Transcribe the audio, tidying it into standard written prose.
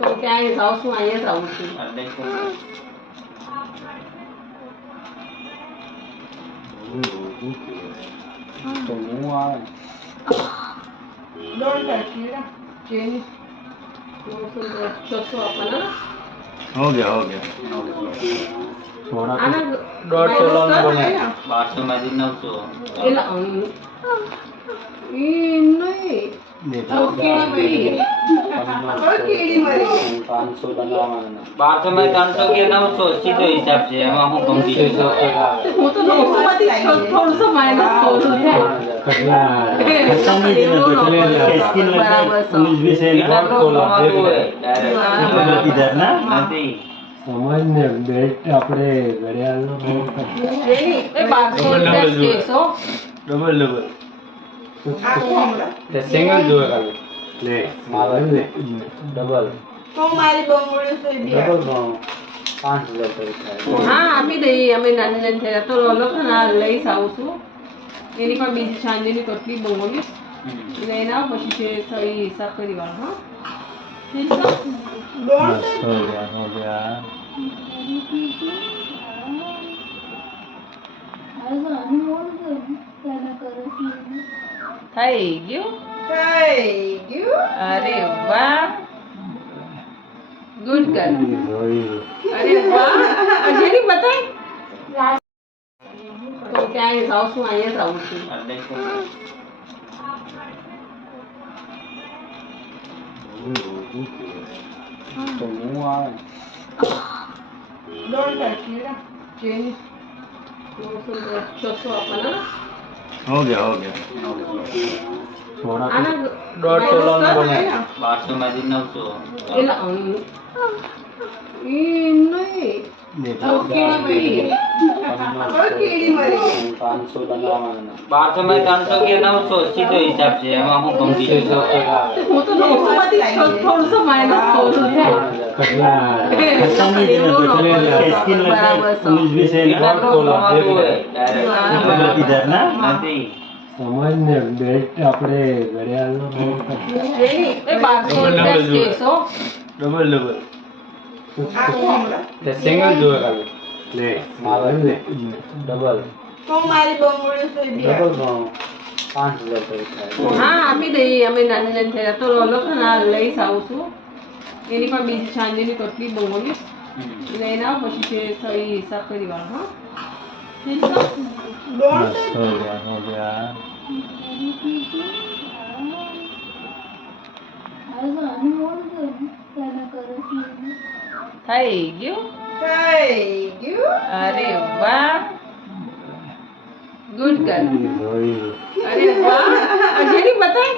તો ક્યાંય જાઉં છું, અહીંયા જાઉં છું. તો હું આવે દોઢ કીડા ચેની 600 આપવાના. हो गया थोड़ा આના 150 लाख बने 1200 માંથી 900 એલા નહીં देखो કેડી 500 लगावाना 1200 में 300 के 900 સીધો હિસાબ છે એમાં હું કમી છે. હું તો 900 માંથી થોડું માઇનસ કરું છું. कटना खत्म नहीं देना तो चले स्किन लगता है 19 20 है એટલા તો खोला કમાતું હોય ડાયરેક્ટ इधर ना નથી. समझ ने बेल्ट अपने घड़ियाल नो એ 1200 કેસો डबल ते सिंगल जो है ले मारो ले डबल તો મારી બંગોળી સોઈ દે. डबल 5000 रुपए હા આપી દઈએ અમે નાની નાની થયા તો લોકો ના લઈ આવું છું. એની પણ બીજી ચાંદીની કટલી બંગોળી લઈને આવ પછી છે સહી હિસાબ કરી વાળો. હા हो गया થઈ ગયું. અરે વાહ ગુડ ગર્લ. અરે વાહ અજયની બતાય. તો ક્યાંય જાઉં છું, અહીંયા જાઉં છું. तो હું આવે દોઢ કીડા ચેની 600 આપવાના. हो गया थोड़ा આના 150 लाख बने 1200 માંથી 900 એલા નહીં देखो કેડી 500 लगावाना 1200 में 300 के 900 સીધો હિસાબ છે એમાં હું કમી છે. હું તો 900 માંથી થોડું માઇનસ કરું છું. कटना खत्म नहीं देना तो चले स्किन लगता है 19 20 है એટલા તો खोला કમાતું હોય ડાયરેક્ટ इधर ना નથી. समझ ने बेल्ट अपने घड़ियाल नो એ 1200 કેસો डबल ते सिंगल जो है ले मारो ले डबल તો મારી બંગોળી સોઈ દે. डबल 5000 रुपए હા આપી દઈએ અમે નાની નાની થયા તો લોકો ના લઈ આવું છું. એની પણ બીજી ચાંદીની કટલી બંગોળી લઈને આવ પછી છે સહી હિસાબ કરી વાળો. હા हो गया થઈ ગયું. અરે વાહ ગુડ ગર્લ. અરે વાહ અજયની બતાય.